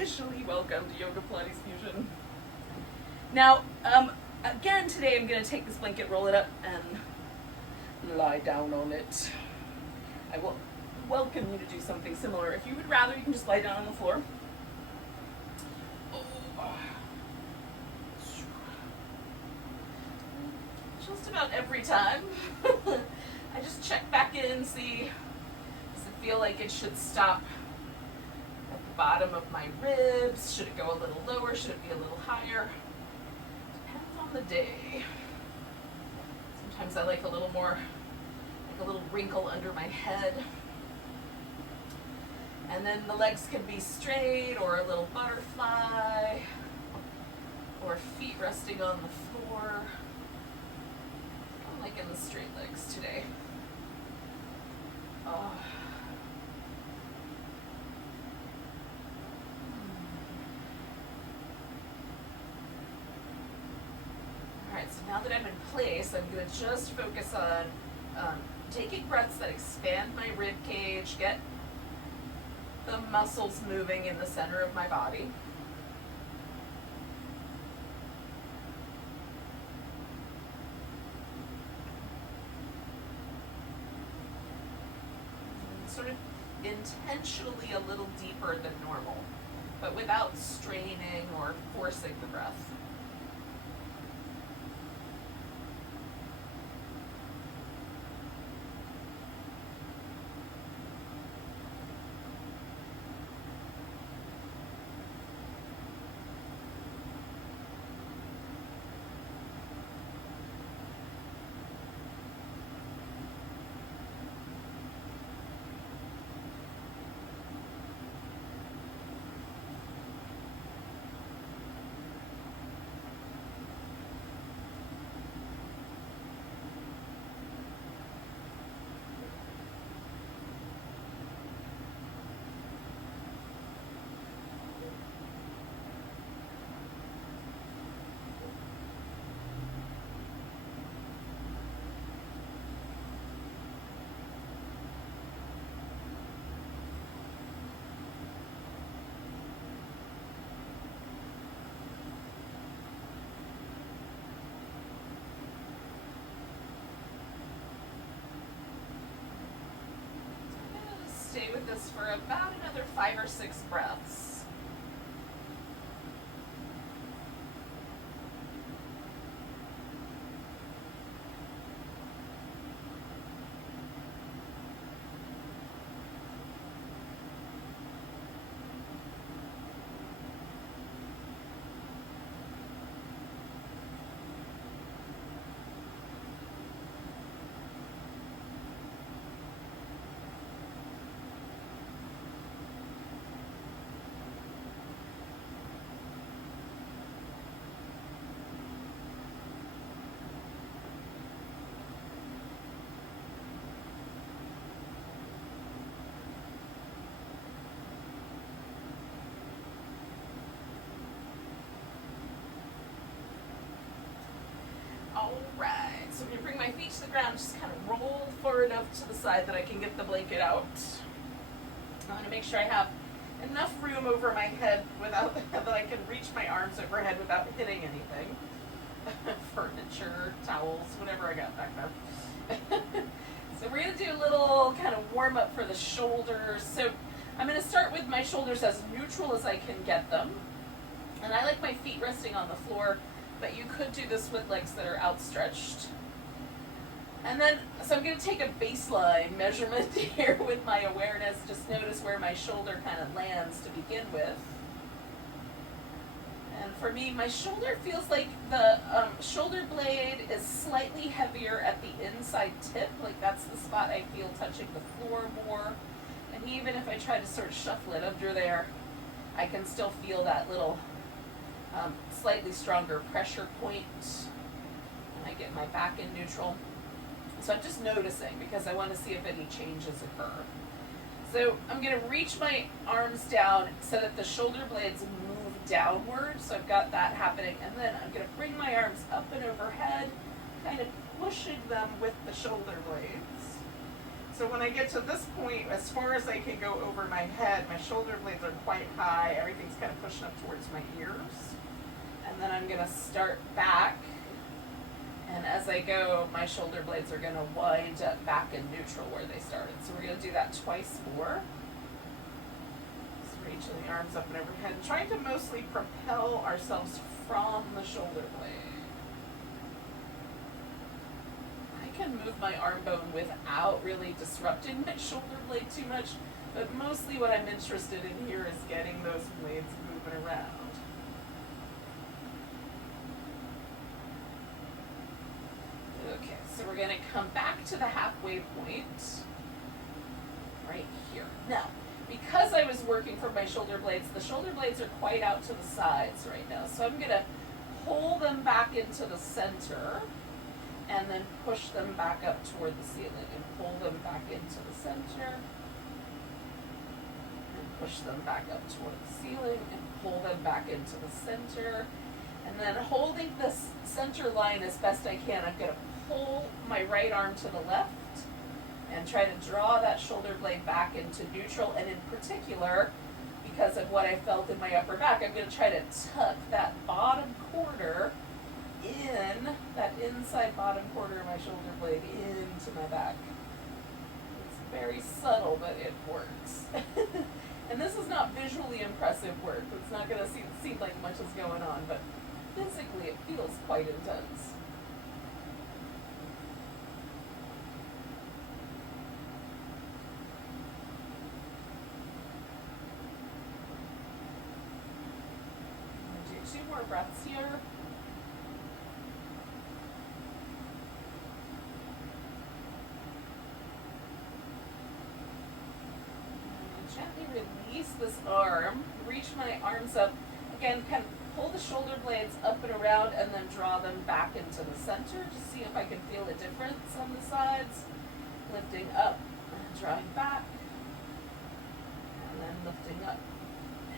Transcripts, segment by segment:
officially welcome to Yoga Pilates Fusion. Now, again today I'm going to take this blanket, roll it up, and lie down on it. I will welcome you to do something similar. If you would rather, you can just lie down on the floor. Just about every time. I just check back in, see, does it feel like it should stop at the bottom of my ribs? Should it go a little lower? Should it be a little higher? Depends on the day. Sometimes I like a little more, like a little wrinkle under my head. And then the legs can be straight or a little butterfly, or feet resting on the floor. I'm liking the straight legs today. Oh. Alright, so now that I'm in place, I'm going to just focus on taking breaths that expand my rib cage, get the muscles moving in the center of my body. Sort of intentionally a little deeper than normal, but without straining or forcing the breath. Stay with this for about another 5 or 6 breaths. Alright, so I'm going to bring my feet to the ground, just kind of roll far enough to the side that I can get the blanket out. I'm going to make sure I have enough room over my head without that I can reach my arms overhead without hitting anything. Furniture, towels, whatever I got back there. So we're going to do a little kind of warm up for the shoulders. So I'm going to start with my shoulders as neutral as I can get them. And I like my feet resting on the floor, but you could do this with legs that are outstretched. And then, so I'm going to take a baseline measurement here with my awareness. Just notice where my shoulder kind of lands to begin with. And for me, my shoulder feels like the shoulder blade is slightly heavier at the inside tip. Like that's the spot I feel touching the floor more. And even if I try to sort of shuffle it under there, I can still feel that little slightly stronger pressure point. And I get my back in neutral. So I'm just noticing because I want to see if any changes occur. So I'm going to reach my arms down so that the shoulder blades move downward. So I've got that happening. And then I'm going to bring my arms up and overhead, kind of pushing them with the shoulder blades. So when I get to this point, as far as I can go over my head, my shoulder blades are quite high. Everything's kind of pushing up towards my ears. And then I'm going to start back. And as I go, my shoulder blades are going to wind up back in neutral where they started. So we're going to do that twice more. Just reaching the arms up and overhead. And trying to mostly propel ourselves from the shoulder blade. I can move my arm bone without really disrupting my shoulder blade too much. But mostly what I'm interested in here is getting those blades moving around. Okay, so we're going to come back to the halfway point right here. Now, because I was working from my shoulder blades, the shoulder blades are quite out to the sides right now. So I'm going to pull them back into the center and then push them back up toward the ceiling and pull them back into the center and push them back up toward the ceiling and pull them back into the center. And then holding this center line as best I can, I'm going to pull my right arm to the left and try to draw that shoulder blade back into neutral. And in particular, because of what I felt in my upper back, I'm going to try to tuck that bottom quarter in, that inside bottom quarter of my shoulder blade into my back. It's very subtle, but it works. And this is not visually impressive work. It's not going to seem like much is going on, but physically it feels quite intense. I'm going to do 2 more breaths here. Gently release this arm, reach my arms up, again kind of pull the shoulder blades up and around and then draw them back into the center to see if I can feel a difference on the sides. Lifting up and drawing back, and then lifting up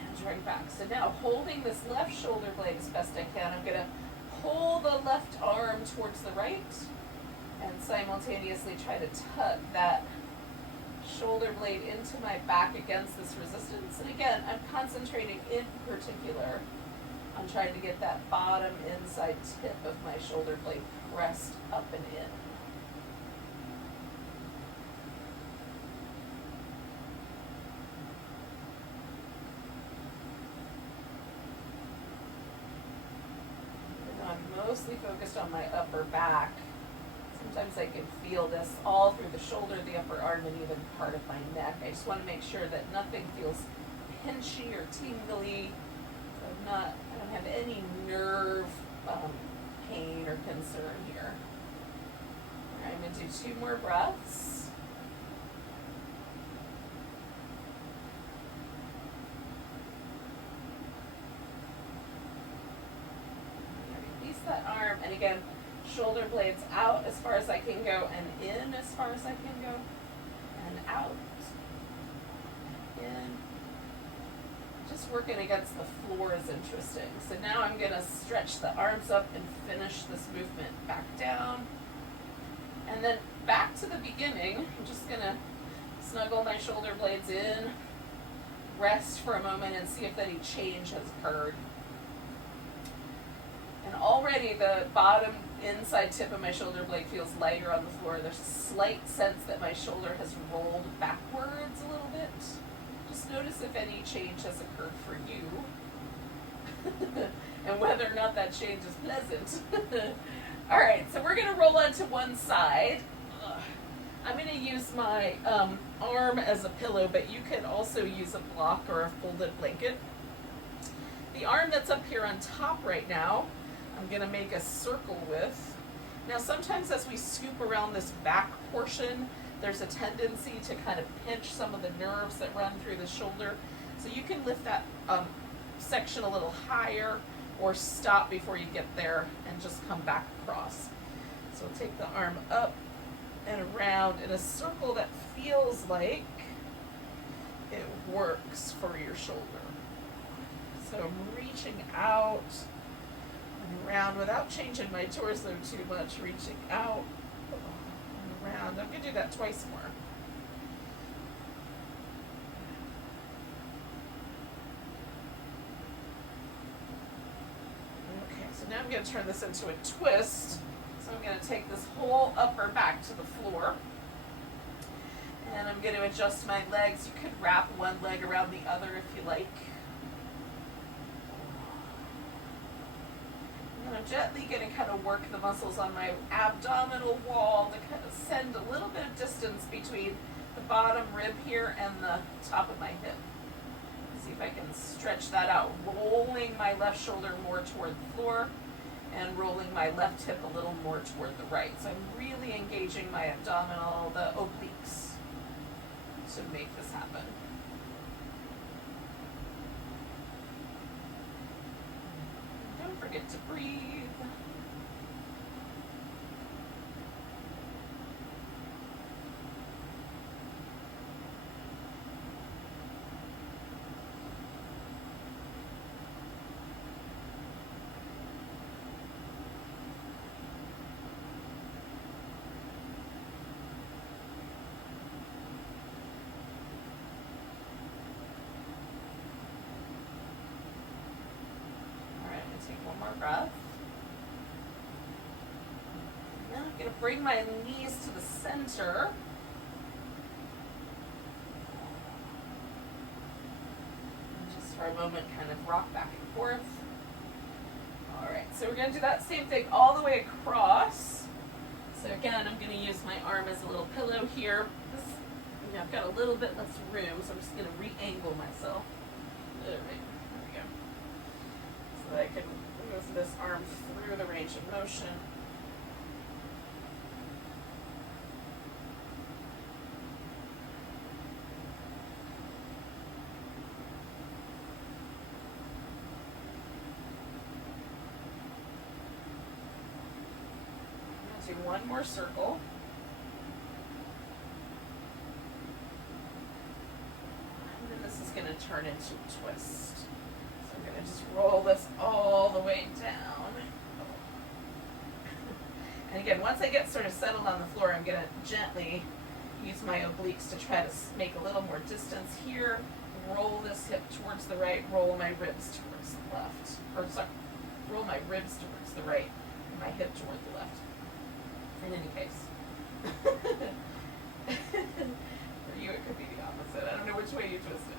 and drawing back. So now holding this left shoulder blade as best I can, I'm going to pull the left arm towards the right and simultaneously try to tuck that shoulder blade into my back against this resistance. And again, I'm concentrating in particular on trying to get that bottom inside tip of my shoulder blade pressed up and in. And I'm mostly focused on my upper back. Sometimes I can feel this all through the shoulder, the upper arm, and even part of my neck. I just want to make sure that nothing feels pinchy or tingly. I don't have any nerve pain or concern here. All right, I'm going to do 2 more breaths. Release that arm, and again, shoulder blades out as far as I can go and in as far as I can go and out, in. Just working against the floor is interesting. So now I'm going to stretch the arms up and finish this movement back down. And then back to the beginning, I'm just going to snuggle my shoulder blades in, rest for a moment and see if any change has occurred. And already the bottom inside tip of my shoulder blade feels lighter on the floor. There's a slight sense that my shoulder has rolled backwards a little bit. Just notice if any change has occurred for you and whether or not that change is pleasant. All right, so we're going to roll onto one side. I'm going to use my arm as a pillow, but you can also use a block or a folded blanket. The arm that's up here on top right now, I'm going to make a circle with. Now sometimes as we scoop around this back portion, there's a tendency to kind of pinch some of the nerves that run through the shoulder. So you can lift that section a little higher or stop before you get there and just come back across. So take the arm up and around in a circle that feels like it works for your shoulder. So I'm reaching out and around without changing my torso too much, reaching out and around. I'm going to do that twice more. So now I'm going to turn this into a twist. So I'm going to take this whole upper back to the floor. And I'm going to adjust my legs. You could wrap one leg around the other if you like. And I'm gently going to kind of work the muscles on my abdominal wall to kind of send a little bit of distance between the bottom rib here and the top of my hip. See if I can stretch that out, rolling my left shoulder more toward the floor and rolling my left hip a little more toward the right. So I'm really engaging my abdominal, the obliques, to make this happen. Don't forget to breathe. Take one more breath. Now I'm going to bring my knees to the center. And just for a moment, kind of rock back and forth. All right, so we're going to do that same thing all the way across. So again, I'm going to use my arm as a little pillow here. I've got a little bit less room, so I'm just going to re-angle myself. All right. So that I can move this arm through the range of motion. I'm going to do one more circle. And then this is going to turn into a twist. I'm going to just roll this all the way down. And again, once I get sort of settled on the floor, I'm going to gently use my obliques to try to make a little more distance here. Roll this hip towards the right, roll my ribs towards the left. Or sorry, roll my ribs towards the right and my hip toward the left. In any case. For you, it could be the opposite. I don't know which way you twist it.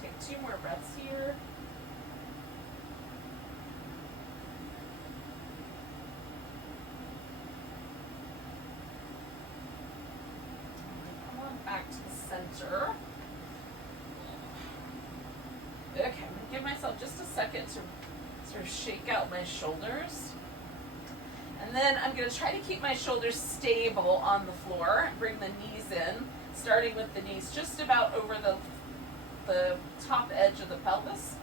Take 2 more breaths here. Come on back to the center. Okay, I'm going to give myself just a second to sort of shake out my shoulders. And then I'm going to try to keep my shoulders stable on the floor and bring the knees in, starting with the knees just about over the top edge of the pelvis.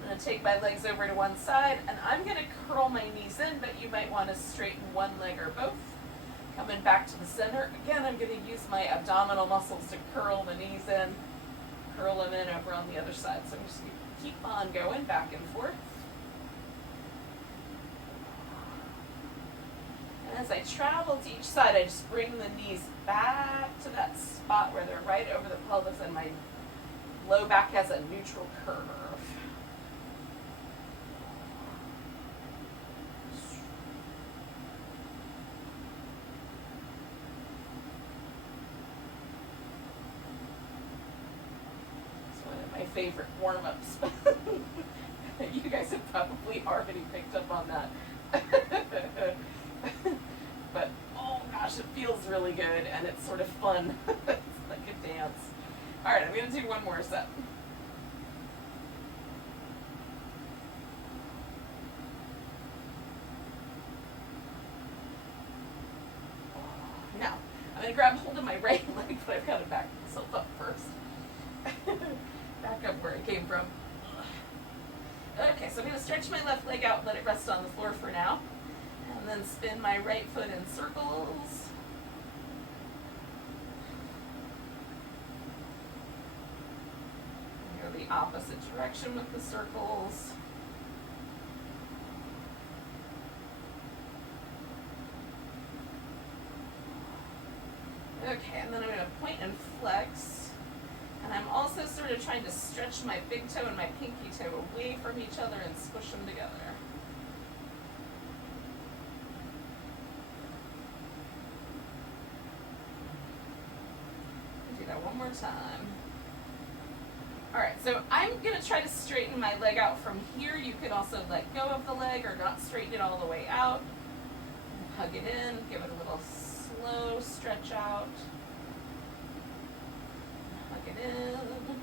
I'm going to take my legs over to one side, and I'm going to curl my knees in, but you might want to straighten one leg or both. Coming back to the center. Again, I'm going to use my abdominal muscles to curl the knees in, curl them in over on the other side. So I'm just going to keep on going back and forth. And as I travel to each side, I just bring the knees back to that spot where they're right over the pelvis, and my low back has a neutral curve. It's one of my favorite warm-ups. You guys have probably already picked up on that. But oh gosh, it feels really good, and it's sort of fun. It's like a dance. All right, I'm going to do one more set. Now, I'm going to grab hold of my right leg, but I've got to back myself up first. Back up where it came from. Okay, so I'm going to stretch my left leg out, let it rest on the floor for now. And then spin my right foot in circles. Go the opposite direction with the circles. Okay, and then I'm going to point and flex. And I'm also sort of trying to stretch my big toe and my pinky toe away from each other and squish them together. Do that one more time. All right, so I'm going to try to straighten my leg out from here. You could also let go of the leg or not straighten it all the way out. Hug it in, give it a little slow stretch out. Hug it in, and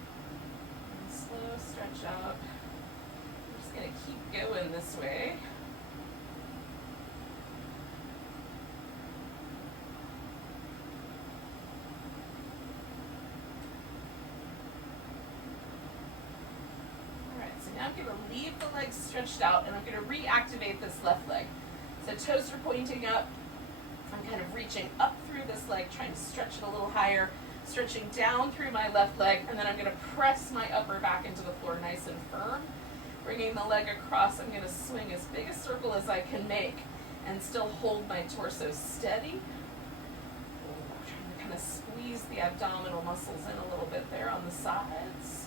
slow stretch out. I'm just going to keep going this way. Now I'm going to leave the legs stretched out and I'm going to reactivate this left leg. So toes are pointing up. I'm kind of reaching up through this leg, trying to stretch it a little higher, stretching down through my left leg, and then I'm going to press my upper back into the floor nice and firm. Bringing the leg across, I'm going to swing as big a circle as I can make and still hold my torso steady. Trying to kind of squeeze the abdominal muscles in a little bit there on the sides.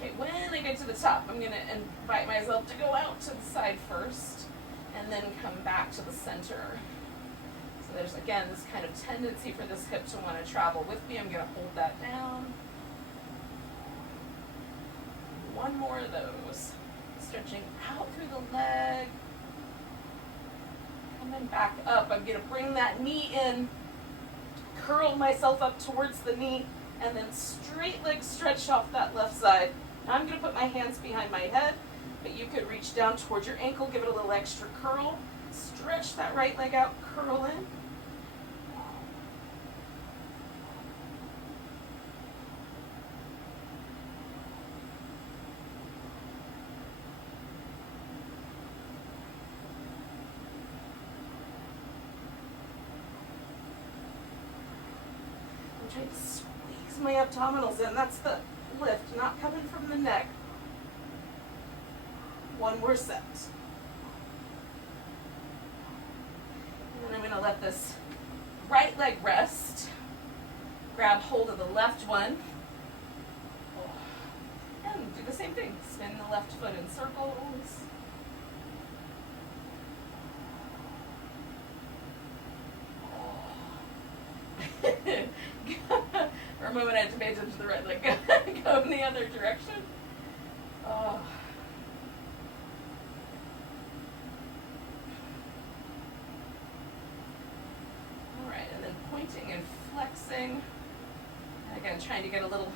Okay, when I get to the top, I'm going to invite myself to go out to the side first and then come back to the center. So there's, again, this kind of tendency for this hip to want to travel with me. I'm going to hold that down. One more of those. Stretching out through the leg. Coming back up. I'm going to bring that knee in, curl myself up towards the knee, and then straight leg stretch off that left side. Now I'm going to put my hands behind my head, but you could reach down towards your ankle, give it a little extra curl. Stretch that right leg out, curl in. I'm trying to squeeze my abdominals in. That's the lift, not coming from the neck. One more set. And then I'm going to let this right leg rest. Grab hold of the left one. And do the same thing. Spin the left foot in circles. For a moment I had to pay attention to the right leg. Go in the other direction. Oh. Alright, and then pointing and flexing. And again, trying to get a little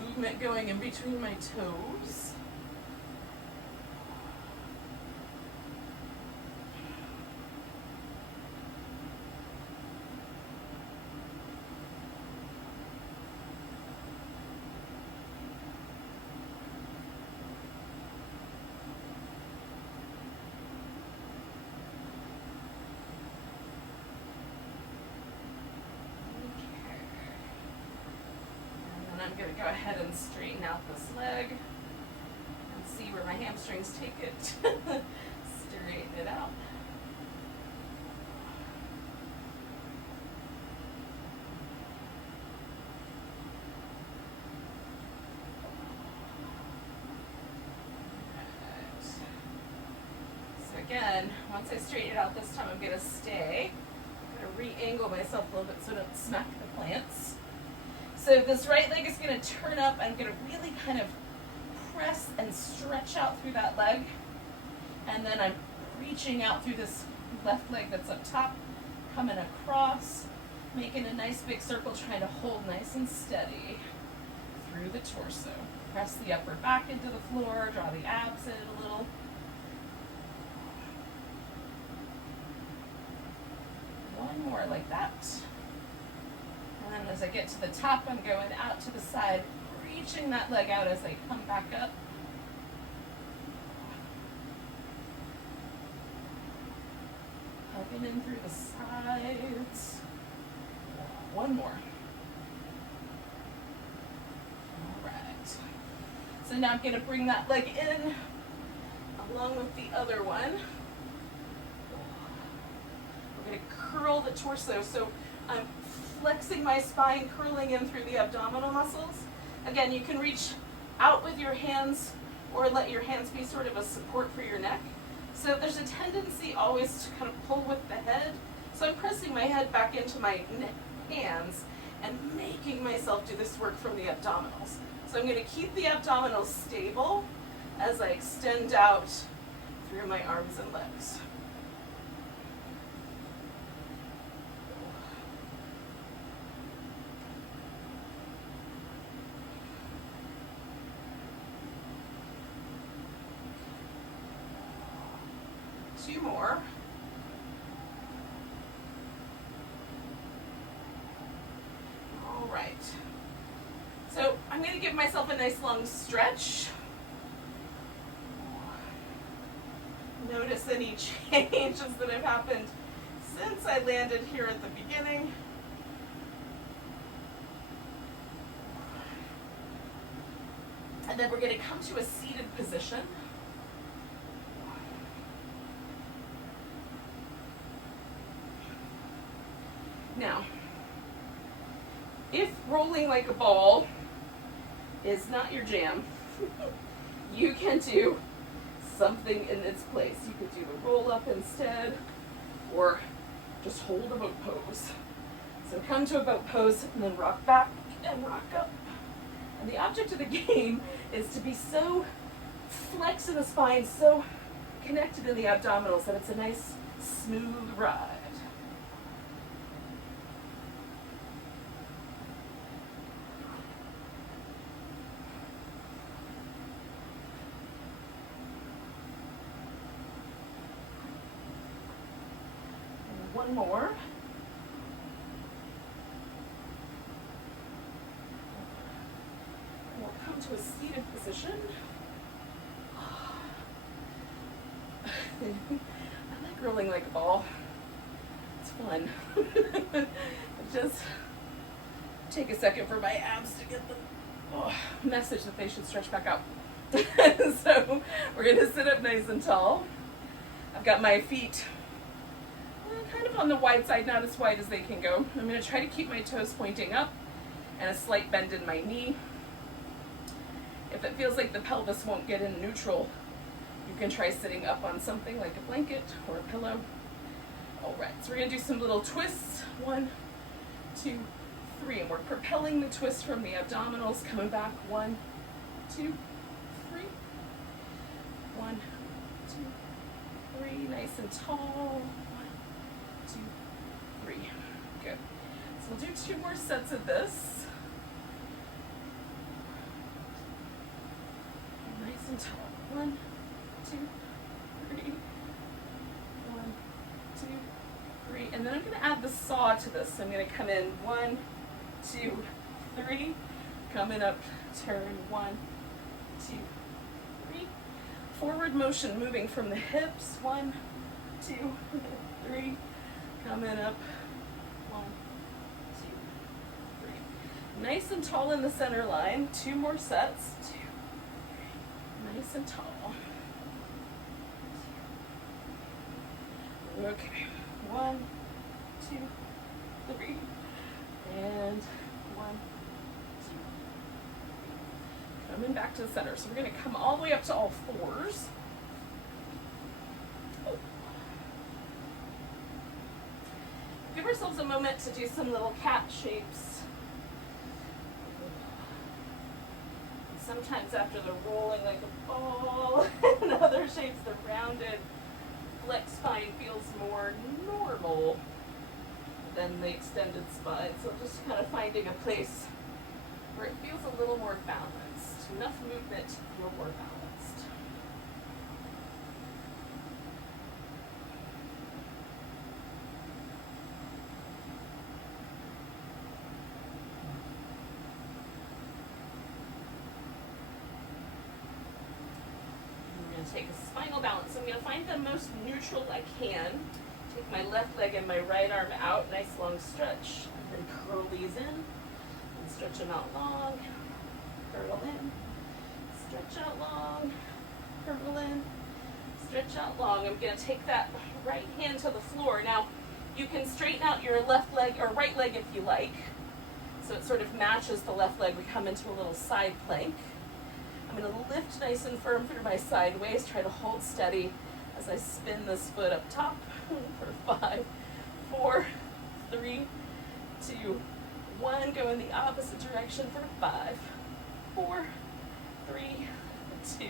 movement going in between my toes. I'm going to go ahead and straighten out this leg and see where my hamstrings take it. Straighten it out. Right. So again, once I straighten it out this time, I'm going to stay. I'm going to re-angle myself a little bit so I don't smack the plants. So this right leg is going to turn up. I'm going to really kind of press and stretch out through that leg. And then I'm reaching out through this left leg that's up top, coming across, making a nice big circle, trying to hold nice and steady through the torso. Press the upper back into the floor, draw the abs in a little. One more like that. And then as I get to the top, I'm going out to the side, reaching that leg out as I come back up. Hugging in through the sides. One more. All right. So now I'm going to bring that leg in along with the other one. We're going to curl the torso. So I'm flexing my spine, curling in through the abdominal muscles. Again, you can reach out with your hands or let your hands be sort of a support for your neck. So there's a tendency always to kind of pull with the head. So I'm pressing my head back into my hands and making myself do this work from the abdominals. So I'm going to keep the abdominals stable as I extend out through my arms and legs. Two more. All right. So I'm going to give myself a nice long stretch. Notice any changes that have happened since I landed here at the beginning. And then we're going to come to a seated position. Now, if rolling like a ball is not your jam, you can do something in its place. You could do the roll up instead, or just hold a boat pose. So come to a boat pose and then rock back and rock up. And the object of the game is to be so flexed in the spine, so connected in the abdominals that it's a nice smooth ride. One more. And we'll come to a seated position. I like rolling like a ball. It's fun. Just take a second for my abs to get the message that they should stretch back out. So we're going to sit up nice and tall. I've got my feet kind of on the wide side, not as wide as they can go. I'm going to try to keep my toes pointing up and a slight bend in my knee. If it feels like the pelvis won't get in neutral, you can try sitting up on something like a blanket or a pillow. All right, so we're going to do some little twists. 1, 2, 3, and we're propelling the twist from the abdominals, coming back. 1, 2, 3. 1, 2, 3, nice and tall. 2, 3. Good. So we'll do 2 more sets of this. Nice and tall. 1, 2, 3. 1, 2, 3. And then I'm going to add the saw to this. So I'm going to come in 1, 2, 3. Coming up, turn 1, 2, 3. Forward motion moving from the hips. 1, 2, 3. Coming up, 1, 2, 3. Nice and tall in the center line. 2 more sets. 2, 3. Nice and tall. Okay. 1, 2, 3. And 1, 2. Coming back to the center. So we're going to come all the way up to all fours. Give ourselves a moment to do some little cat shapes. Sometimes after the rolling like a ball and other shapes, the rounded flexed spine feels more normal than the extended spine. So just kind of finding a place where it feels a little more balanced. Enough movement to feel more balanced. take a spinal balance. I'm going to find the most neutral I can. Take my left leg and my right arm out, nice long stretch. And then curl these in and stretch them out long. Curl in, stretch out long, curl in, stretch out long. I'm going to take that right hand to the floor. Now, you can straighten out your left leg or right leg if you like. So it sort of matches the left leg. We come into a little side plank. I'm going to lift nice and firm through my sideways. Try to hold steady as I spin this foot up top for 5, 4, 3, 2, 1. Go in the opposite direction for 5, 4, 3, 2,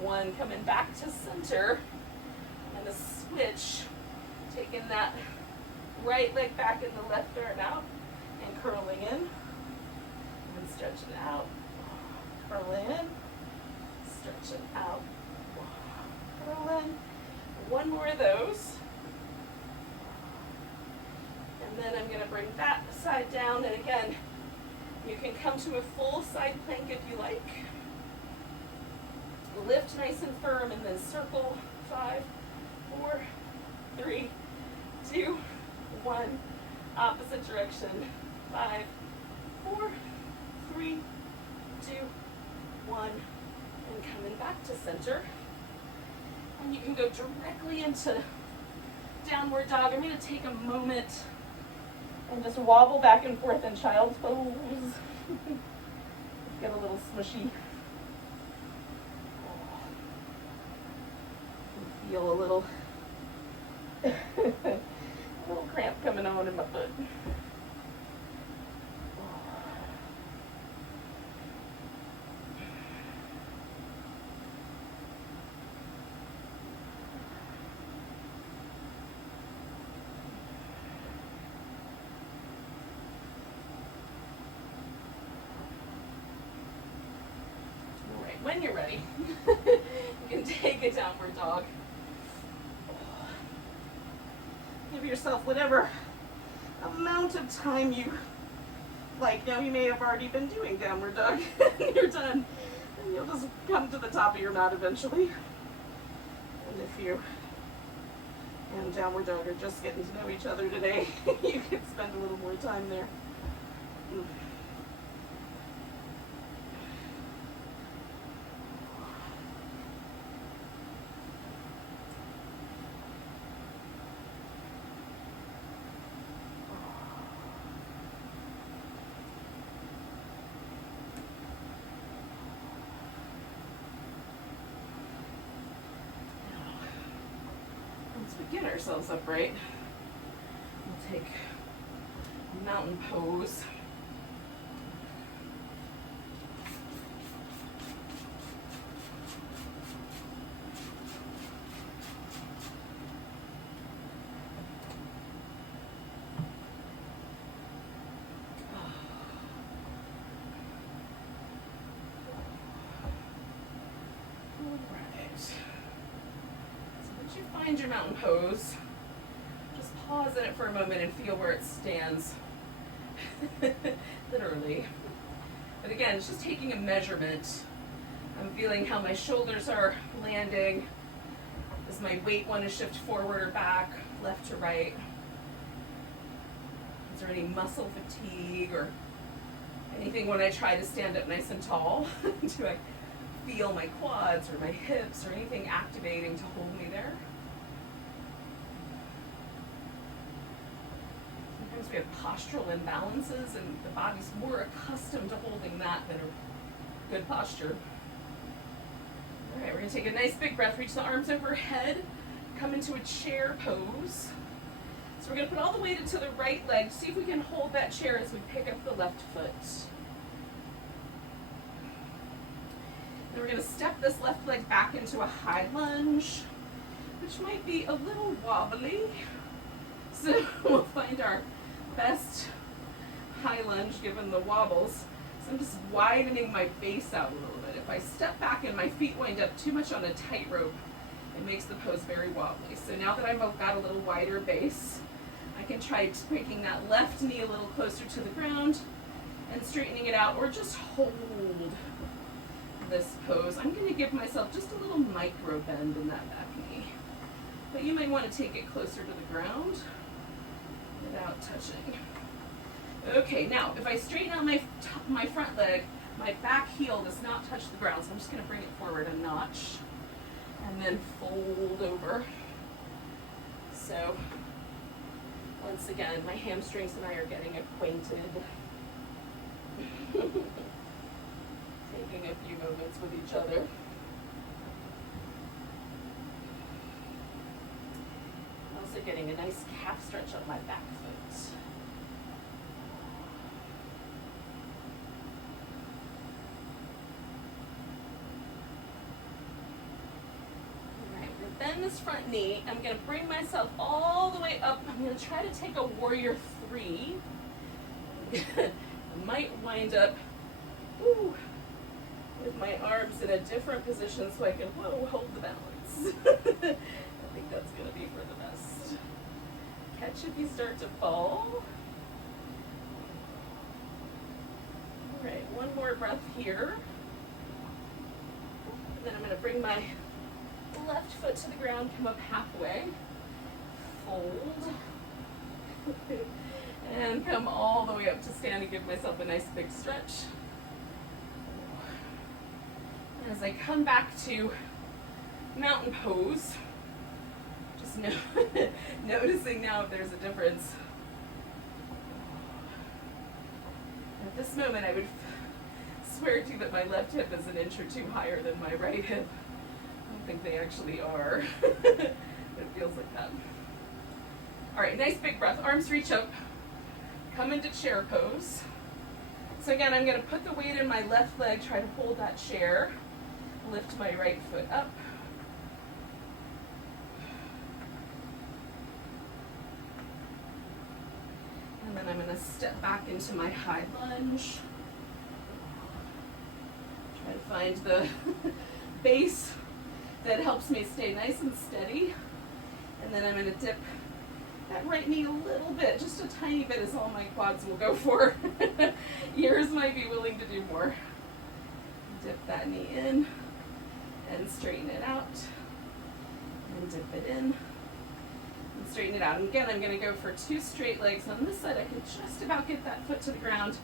1. Coming back to center. I'm going to switch, taking that right leg back and the left arm out and curling in and stretching out. Curl in, stretch it out, curl in. One more of those. And then I'm going to bring that side down. And again, you can come to a full side plank if you like. Lift nice and firm and then circle. 5, 4, 3, 2, 1. Opposite direction. 5, 4, 3, 2, 1, and coming back to center. And you can go directly into downward dog. I'm going to take a moment and just wobble back and forth in child's pose. Get a little smushy. Feel a little, little cramp coming on in my foot. When you're ready, you can take a downward dog. Give yourself whatever amount of time you like. Now you may have already been doing downward dog. You're done. And you'll just come to the top of your mat eventually. And if you and downward dog are just getting to know each other today, you can spend a little more time there. Get ourselves upright. We'll take mountain pose. Find your mountain pose. Just pause in it for a moment and feel where it stands. Literally. But again, it's just taking a measurement. I'm feeling how my shoulders are landing. Does my weight want to shift forward or back, left to right? Is there any muscle fatigue or anything when I try to stand up nice and tall? Do I feel my quads or my hips or anything activating to hold me there? Sometimes we have postural imbalances and the body's more accustomed to holding that than a good posture. All right, we're going to take a nice big breath, reach the arms overhead, come into a chair pose. So we're going to put all the weight into the right leg. See if we can hold that chair as we pick up the left foot. Then we're going to step this left leg back into a high lunge, which might be a little wobbly. So we'll find our best high lunge given the wobbles. So I'm just widening my base out a little bit. If I step back and my feet wind up too much on a tightrope, it makes the pose very wobbly. So now that I've got a little wider base, I can try taking that left knee a little closer to the ground and straightening it out, or just hold this pose, I'm going to give myself just a little micro bend in that back knee. But you might want to take it closer to the ground without touching. Okay, now if I straighten out my front leg, my back heel does not touch the ground, so I'm just going to bring it forward a notch and then fold over. So once again, my hamstrings and I are getting acquainted. Taking a few moments with each other. Also getting a nice calf stretch on my back foot. Bend this front knee. I'm going to bring myself all the way up. I'm going to try to take a warrior 3. I might wind up with my arms in a different position so I can hold the balance. I think that's going to be for the best. Catch if you start to fall. All right, one more breath here. And then I'm going to bring my left foot to the ground, come up halfway, fold, and come all the way up to stand and give myself a nice big stretch. And as I come back to mountain pose, just noticing now if there's a difference. At this moment, I would swear to you that my left hip is an inch or two higher than my right hip. I think they actually are. It feels like that. All right, nice big breath. Arms reach up. Come into chair pose. So again, I'm going to put the weight in my left leg, try to hold that chair. Lift my right foot up. And then I'm going to step back into my high lunge. Try to find the base that helps me stay nice and steady. And then I'm going to dip that right knee a little bit, just a tiny bit is all my quads will go for. Yours might be willing to do more. Dip that knee in and straighten it out. And dip it in and straighten it out. And again, I'm going to go for 2 straight legs. On this side, I can just about get that foot to the ground.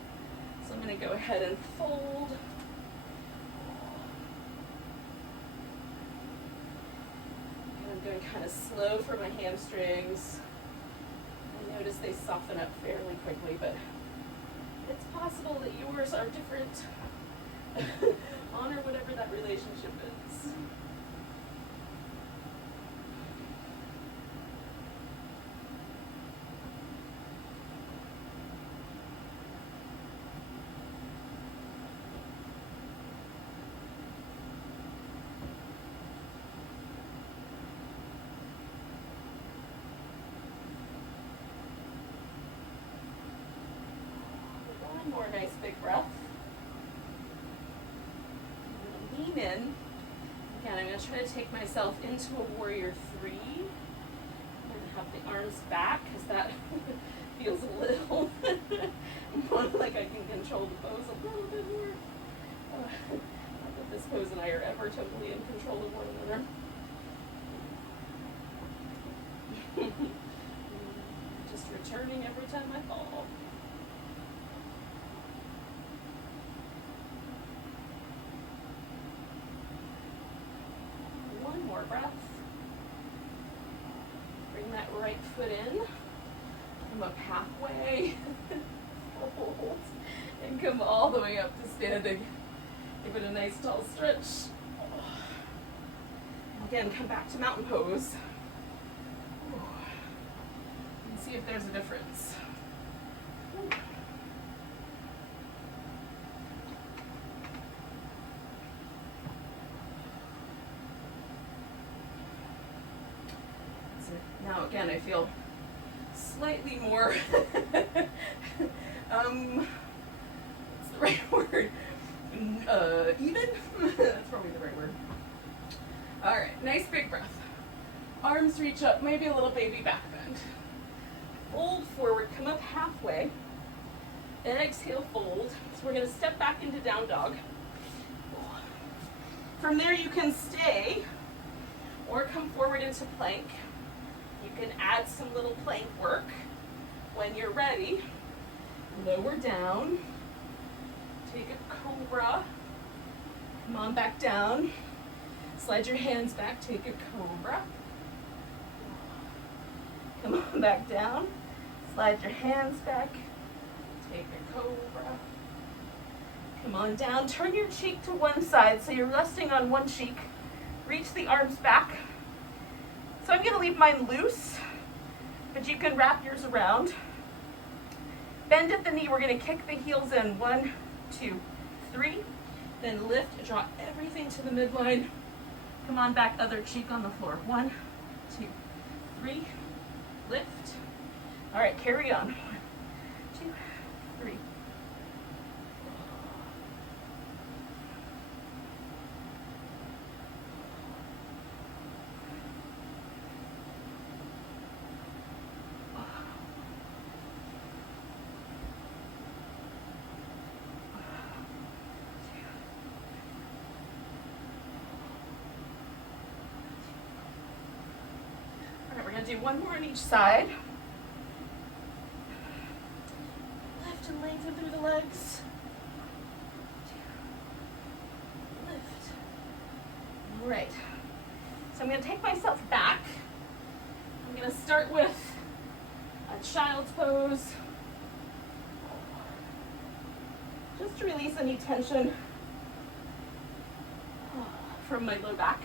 So I'm going to go ahead and fold. Going kind of slow for my hamstrings. I notice they soften up fairly quickly, but it's possible that yours are different. Honor whatever that relationship is. One more nice big breath. Lean in. Again, I'm going to try to take myself into a warrior 3. And have the arms back because that feels a little more like I can control the pose a little bit more. Not that this pose and I are ever totally in control of one another. Just returning every time I fall. One more breath. Bring that right foot in. Come up halfway. Hold. And come all the way up to standing. Give it a nice tall stretch. Again, come back to mountain pose. And see if there's a difference. Now again, I feel slightly more, what's the right word? Even? That's probably the right word. All right, nice big breath. Arms reach up, maybe a little baby back bend. Fold forward, come up halfway. Exhale, fold. So we're gonna step back into down dog. From there you can stay or come forward into plank. You can add some little plank work. When you're ready, lower down, take a cobra, come on back down, slide your hands back, take a cobra, come on back down, slide your hands back, take a cobra, come on down, turn your cheek to one side so you're resting on one cheek, reach the arms back. So I'm going to leave mine loose, but you can wrap yours around. Bend at the knee, we're going to kick the heels in, 1, 2, 3, then lift, draw everything to the midline. Come on back, other cheek on the floor, 1, 2, 3, lift. All right, carry on, 1, 2, 3. Do one more on each side. Lift and lengthen through the legs. Lift. All right. So I'm going to take myself back. I'm going to start with a child's pose. Just to release any tension from my low back.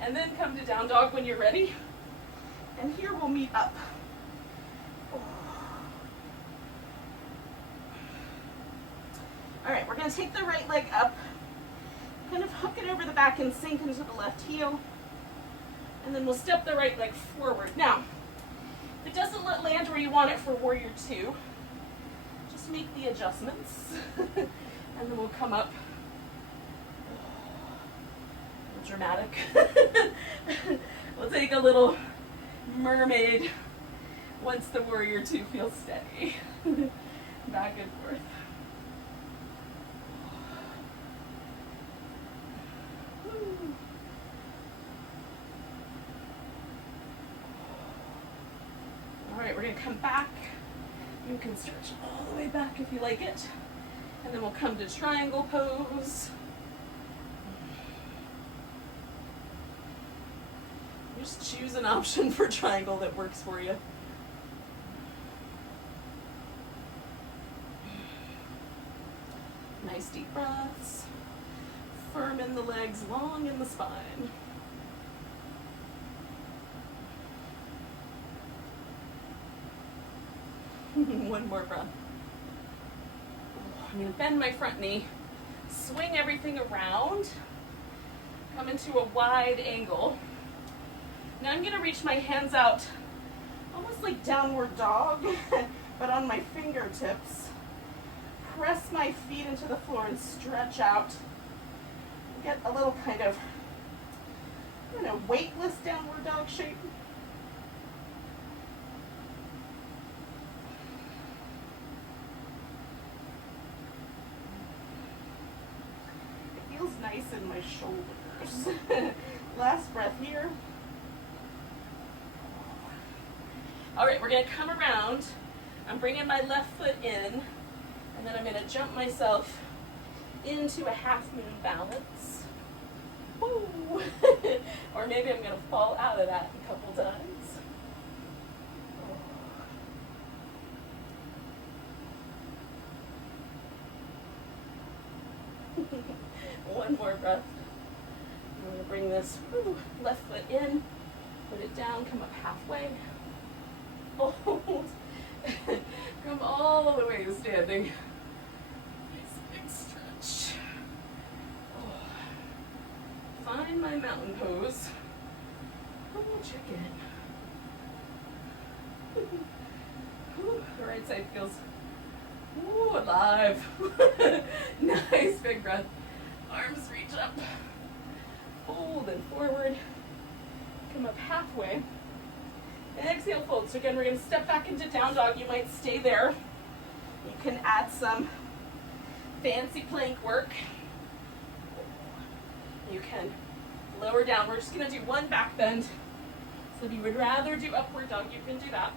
And then come to down dog when you're ready. And here we'll meet up. All right, we're going to take the right leg up, kind of hook it over the back and sink into the left heel. And then we'll step the right leg forward. Now, if it doesn't land where you want it for warrior 2, just make the adjustments. And then we'll come up. Dramatic. We'll take a little mermaid once the warrior 2 feels steady. Back and forth. All right, we're going to come back. You can stretch all the way back if you like it. And then we'll come to triangle pose. Just choose an option for triangle that works for you. Nice deep breaths. Firm in the legs, long in the spine. One more breath. I'm going to bend my front knee, swing everything around, come into a wide angle. Now I'm going to reach my hands out, almost like downward dog, but on my fingertips. Press my feet into the floor and stretch out. Get a little kind of, weightless downward dog shape. It feels nice in my shoulders. Last breath here. All right, we're going to come around. I'm bringing my left foot in, and then I'm going to jump myself into a half moon balance. Woo! Or maybe I'm going to fall out of that a couple times. One more breath. I'm going to bring this left foot in, put it down, come up halfway. Hold. Come all the way to standing. Nice big stretch. Find my mountain pose. Check in. The right side feels alive. Nice big breath. Arms reach up. Hold and forward. Come up halfway. And exhale, fold. So again, we're going to step back into down dog. You might stay there. You can add some fancy plank work. You can lower down. We're just going to do one back bend. So if you would rather do upward dog, you can do that.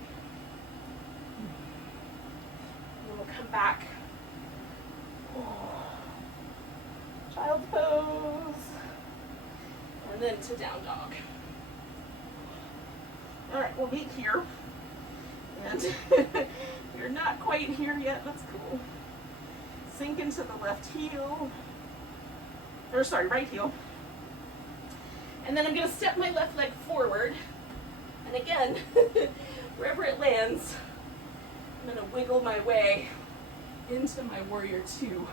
And we'll come back. Child's pose. And then to down dog. All right, we'll meet here. And you're not quite here yet. That's cool. Sink into the left heel. Or sorry, right heel. And then I'm going to step my left leg forward. And again, wherever it lands, I'm going to wiggle my way into my warrior two.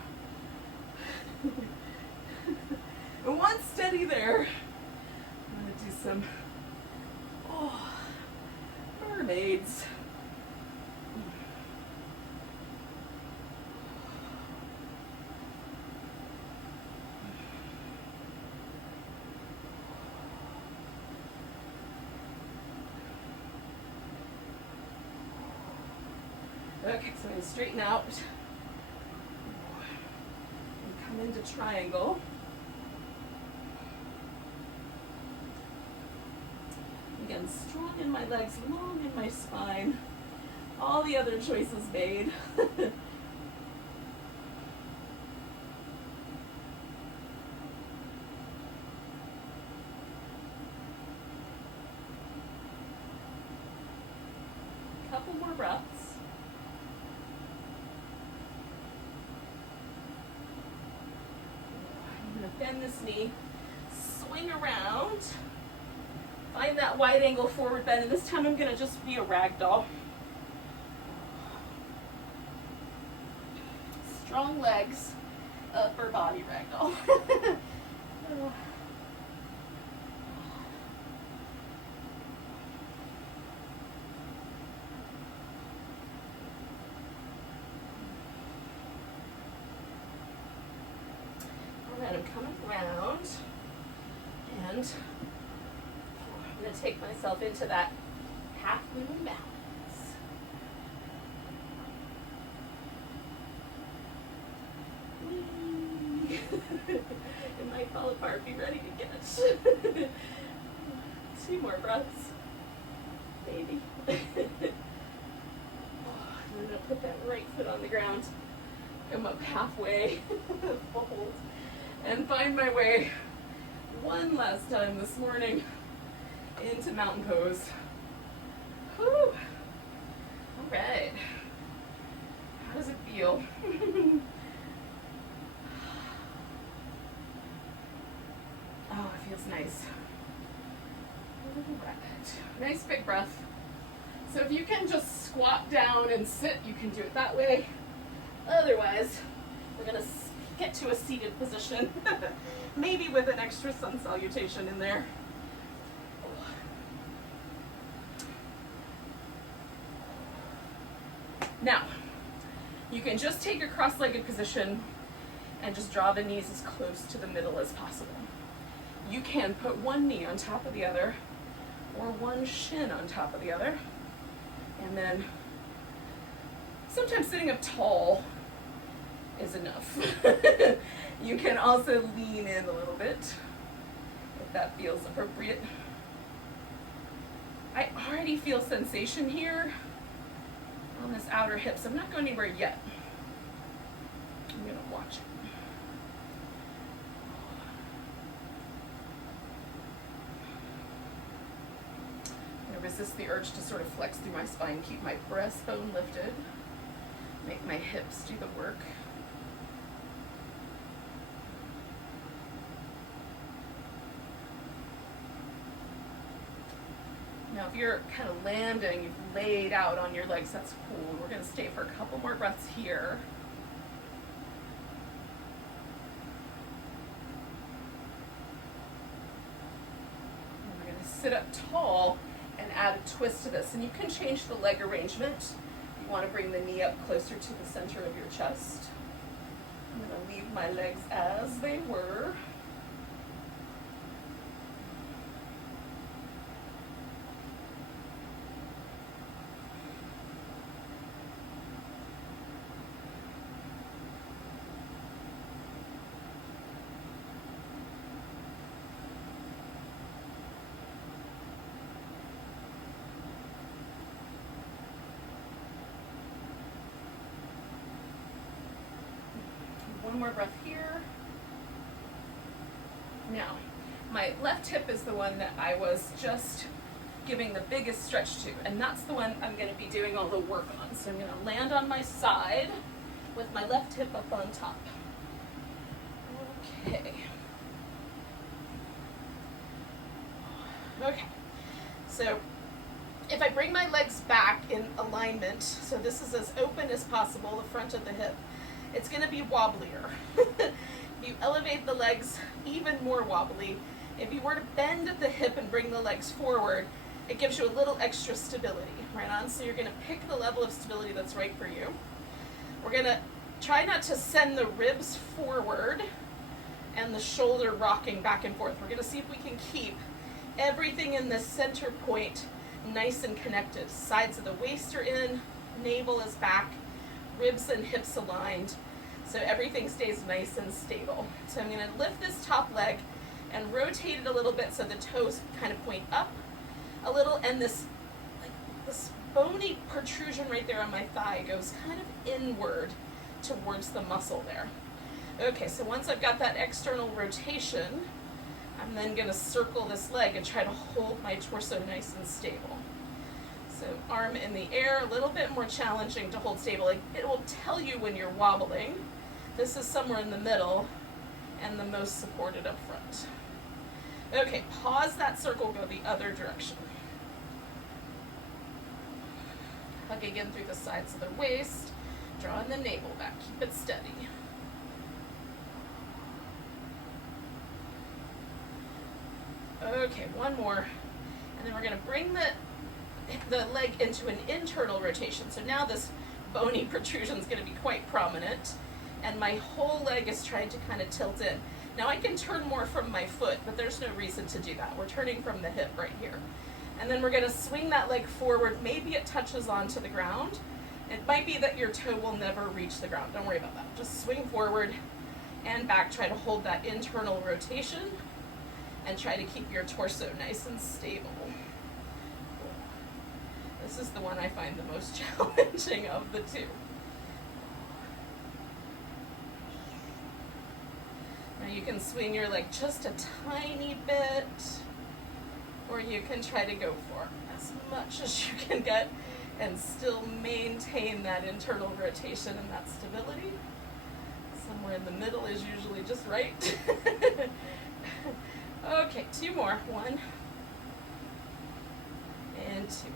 And once steady there, I'm going to do some mermaids. Okay, so I'm going to straighten out and come into triangle. Again, strong in my legs, long in my spine. All the other choices made. Couple more breaths. Bend this knee, swing around, find that wide angle forward bend, and this time I'm going to just be a ragdoll. Strong legs, upper body ragdoll. And I'm coming around, and I'm going to take myself into that half moon balance. Whee! It might fall apart. Be ready to catch. 2 more breaths, maybe. I'm going to put that right foot on the ground. Come up halfway. Fold. And find my way one last time this morning into mountain pose. Whew. All right. How does it feel? Oh, it feels nice. All right. Nice big breath. So if you can just squat down and sit, you can do it that way. Otherwise, we're going to get to a seated position, maybe with an extra sun salutation in there. Now, you can just take a cross-legged position and just draw the knees as close to the middle as possible. You can put one knee on top of the other or one shin on top of the other. And then sometimes sitting up tall is enough. You can also lean in a little bit if that feels appropriate. I already feel sensation here on this outer hip, so I'm not going anywhere yet. I'm going to watch it. I'm going to resist the urge to sort of flex through my spine, keep my breastbone lifted, make my hips do the work. Now, if you're kind of landing, you've laid out on your legs, that's cool. We're going to stay for a couple more breaths here. And we're going to sit up tall and add a twist to this. And you can change the leg arrangement. You want to bring the knee up closer to the center of your chest. I'm going to leave my legs as they were. one more breath here. Now, my left hip is the one that I was just giving the biggest stretch to, and that's the one I'm going to be doing all the work on. So I'm going to land on my side with my left hip up on top. Okay. Okay. So if I bring my legs back in alignment, so this is as open as possible, the front of the hip, it's going to be wobblier. If you elevate the legs, even more wobbly. If you were to bend at the hip and bring the legs forward, it gives you a little extra stability, right on? So you're going to pick the level of stability that's right for you. We're going to try not to send the ribs forward and the shoulder rocking back and forth. We're going to see if we can keep everything in this center point nice and connected. Sides of the waist are in, navel is back, ribs and hips aligned, so everything stays nice and stable. So I'm going to lift this top leg and rotate it a little bit so the toes kind of point up a little, and this bony protrusion right there on my thigh goes kind of inward towards the muscle there. Okay, so once I've got that external rotation, I'm then going to circle this leg and try to hold my torso nice and stable. So arm in the air, a little bit more challenging to hold stable. It will tell you when you're wobbling. This is somewhere in the middle and the most supported up front. Okay, pause that circle, go the other direction. Hugging in through the sides of the waist, drawing the navel back, keep it steady. Okay, one more, and then we're going to bring the leg into an internal rotation. So now this bony protrusion is going to be quite prominent, and my whole leg is trying to kind of tilt in. Now I can turn more from my foot, but there's no reason to do that. We're turning from the hip right here. And then we're going to swing that leg forward. Maybe it touches onto the ground. It might be that your toe will never reach the ground. Don't worry about that. Just swing forward and back. Try to hold that internal rotation and try to keep your torso nice and stable. This is the one I find the most challenging of the two. Now you can swing your leg just a tiny bit, or you can try to go for as much as you can get and still maintain that internal rotation and that stability. Somewhere in the middle is usually just right. Okay, two more. One and two.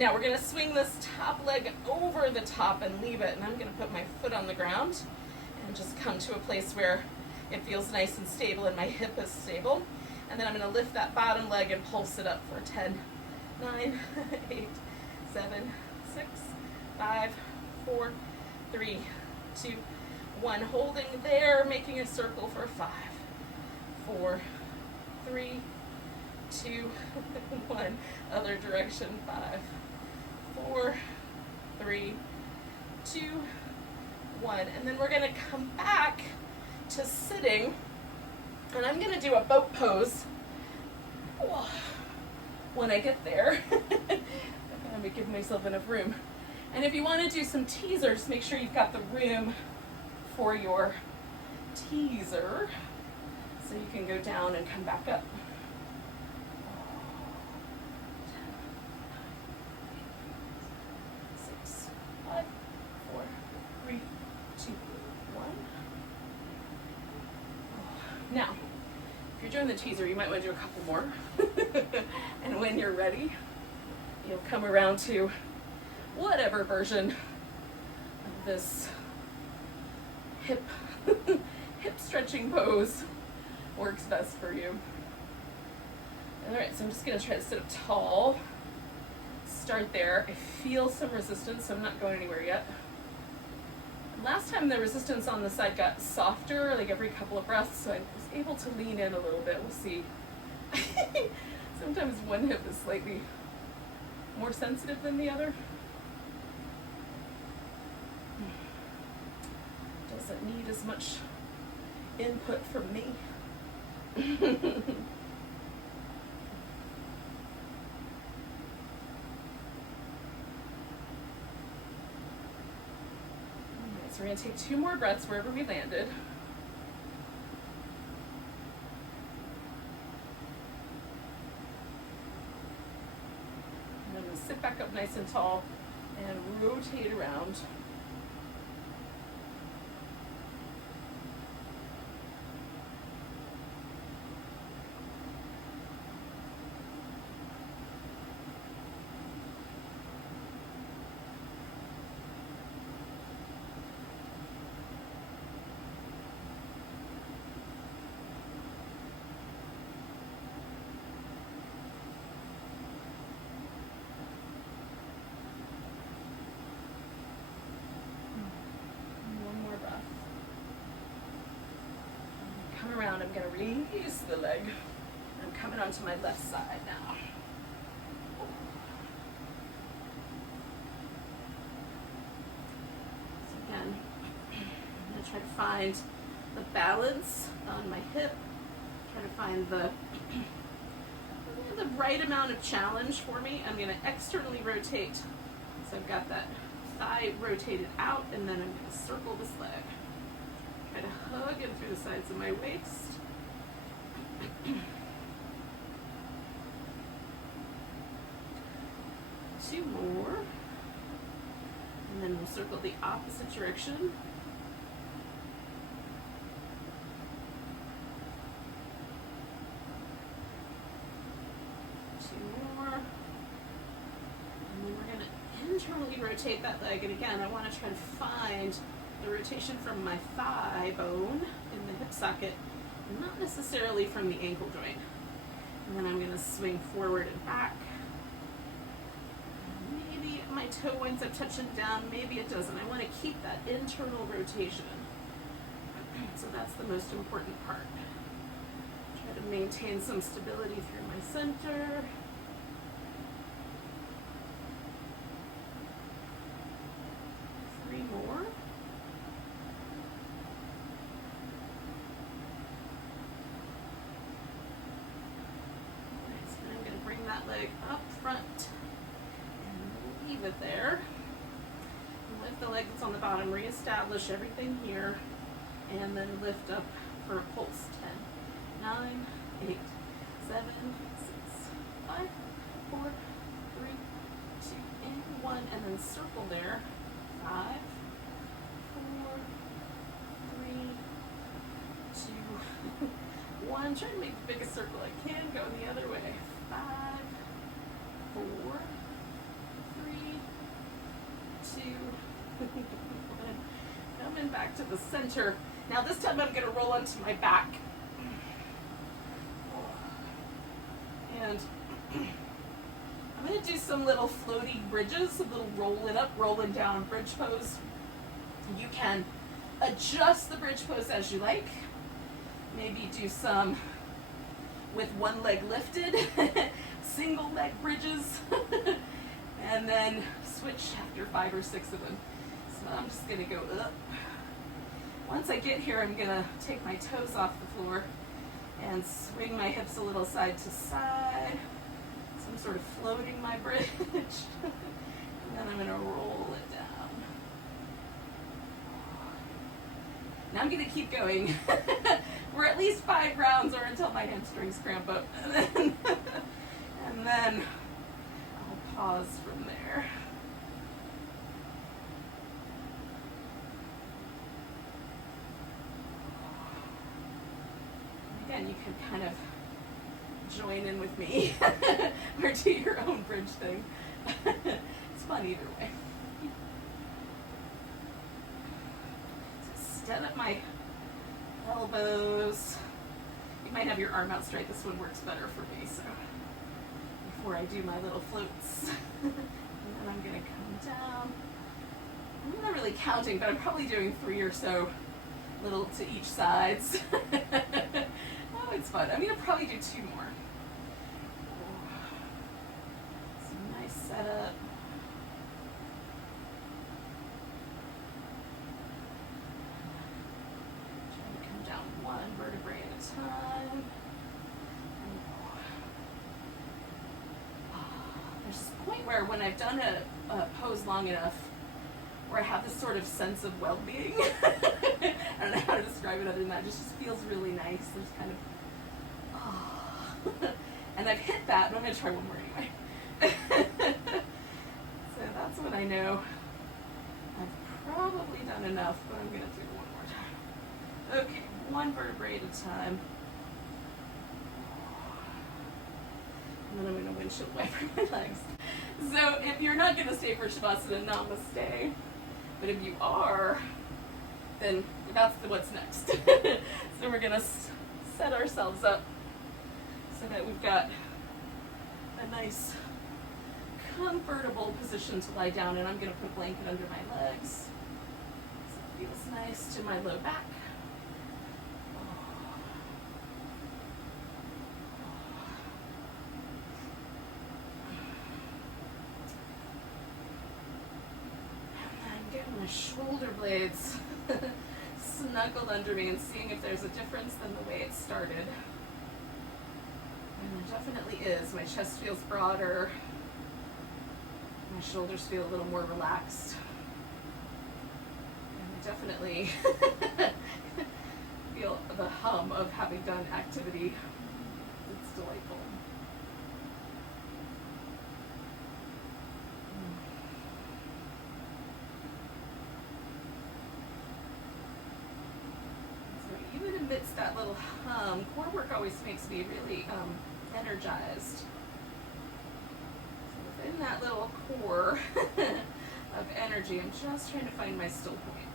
Now we're going to swing this top leg over the top and leave it, and I'm going to put my foot on the ground and just come to a place where it feels nice and stable and my hip is stable. And then I'm going to lift that bottom leg and pulse it up for 10, 9, 8, 7, 6, 5, 4, 3, 2, 1. Holding there, making a circle for 5, 4, 3, 2, 1. Other direction. 5, 4, 3, 2, 1. And then we're going to come back to sitting, and I'm going to do a boat pose when I get there. I'm going to give myself enough room. And if you want to do some teasers, make sure you've got the room for your teaser, so you can go down and come back up. 6, 5, 4, 3, 2, 1. Now, if you're doing the teaser, you might want to do a couple more. And when you're ready, you'll come around to whatever version of this hip stretching pose works best for you. All right, so I'm just going to try to sit up tall. Start there. I feel some resistance, so I'm not going anywhere yet. Last time the resistance on the side got softer, like every couple of breaths, so I was able to lean in a little bit. We'll see. Sometimes one hip is slightly more sensitive than the other. Doesn't need as much input from me. Alright, so we're going to take 2 more breaths wherever we landed. And then we'll sit back up nice and tall and rotate around. Around, I'm going to release the leg. I'm coming onto my left side now. So again, I'm going to try to find the balance on my hip, try to find the right amount of challenge for me. I'm going to externally rotate, so I've got that thigh rotated out, and then I'm going to circle this leg. Try to hug in through the sides of my waist. 2 more. And then we'll circle the opposite direction. 2 more. And then we're going to internally rotate that leg. And again, I want to try to find the rotation from my thigh bone in the hip socket, not necessarily from the ankle joint. And then I'm going to swing forward and back. Maybe my toe winds up touching down, maybe it doesn't. I want to keep that internal rotation. So that's the most important part. Try to maintain some stability through my center. More. Nice. And I'm going to bring that leg up front and leave it there. And lift the leg that's on the bottom, reestablish everything here, and then lift up for a pulse. 10, 9, 8, 7, 6, 5, 4, 3, 2, and 1, and then circle there. 5, 4, 3, 2, 1. Try to make the biggest circle I can. Go the other way. 5, 4, 3, 2, 1. Coming back to the center. Now this time I'm going to roll onto my back. And I'm going to do some little floaty bridges, a little rolling up, rolling down bridge pose. You can adjust the bridge pose as you like. Maybe do some with one leg lifted, single leg bridges, and then switch after 5 or 6 of them. So I'm just going to go up. Once I get here, I'm going to take my toes off the floor and swing my hips a little side to side. So I'm sort of floating my bridge. And then I'm going to roll it down. Now I'm going to keep going. We're at least 5 rounds or until my hamstrings cramp up. And then I'll pause from there. Again, you can kind of join in with me or do your own bridge thing. It's fun either way. So stand up my elbows. You might have your arm out straight. This one works better for me. So before I do my little floats, and then I'm going to come down. I'm not really counting, but I'm probably doing 3 or so little to each sides. Oh, it's fun. I'm going to probably do 2 more. Some nice setup. Trying to come down 1 vertebrae at a time. There's a point where when I've done a pose long enough, where I have this sort of sense of well-being. I don't know how to describe it other than that. It just feels really nice. There's kind of, oh. And I've hit that, but I'm going to try one more anyway. So that's when I know I've probably done enough, but I'm going to do it one more time. Okay, one vertebrae at a time. And then I'm going to windshield wiper my legs. So if you're not going to stay for Shavasana, Namaste. But if you are, then that's what's next. So we're going to set ourselves up so that we've got a nice comfortable position to lie down in. I'm going to put a blanket under my legs. So it feels nice to my low back. My shoulder blades snuggled under me and seeing if there's a difference than the way it started. And there definitely is. My chest feels broader. My shoulders feel a little more relaxed. And I definitely feel the hum of having done activity. It's delightful. Even amidst that little hum, core work always makes me really energized. So within that little core of energy, I'm just trying to find my still point.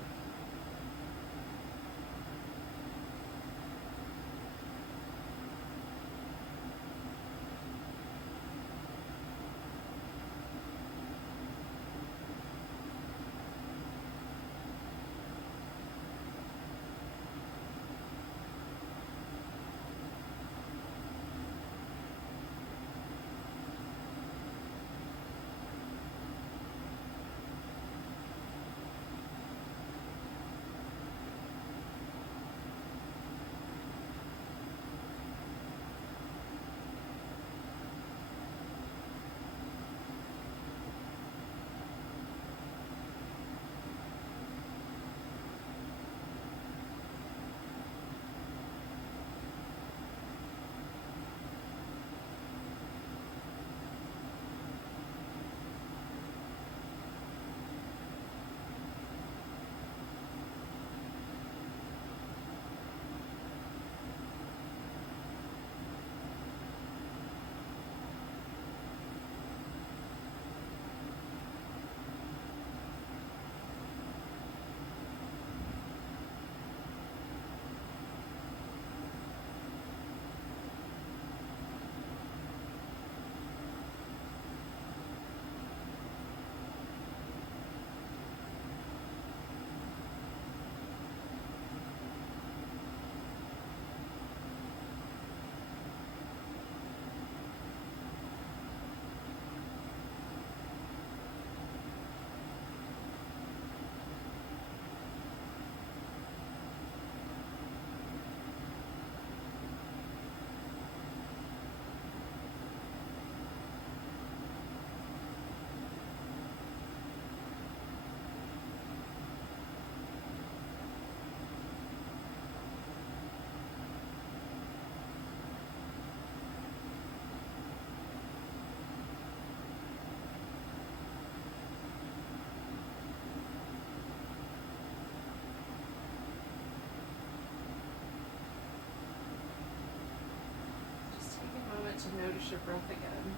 To notice your breath again.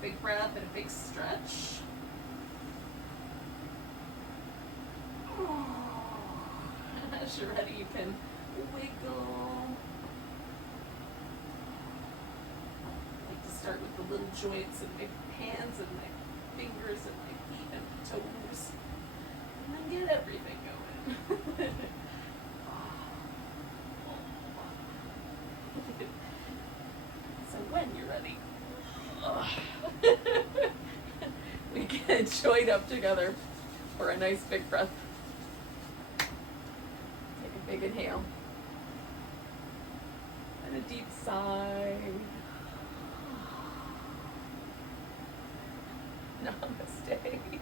big breath and a big stretch. As you're ready, you can wiggle. I like to start with the little joints in my hands and my fingers and my feet and my toes. And then get everything going. So when you're ready, we can join up together for a nice big breath. Take a big inhale and a deep sigh. Namaste.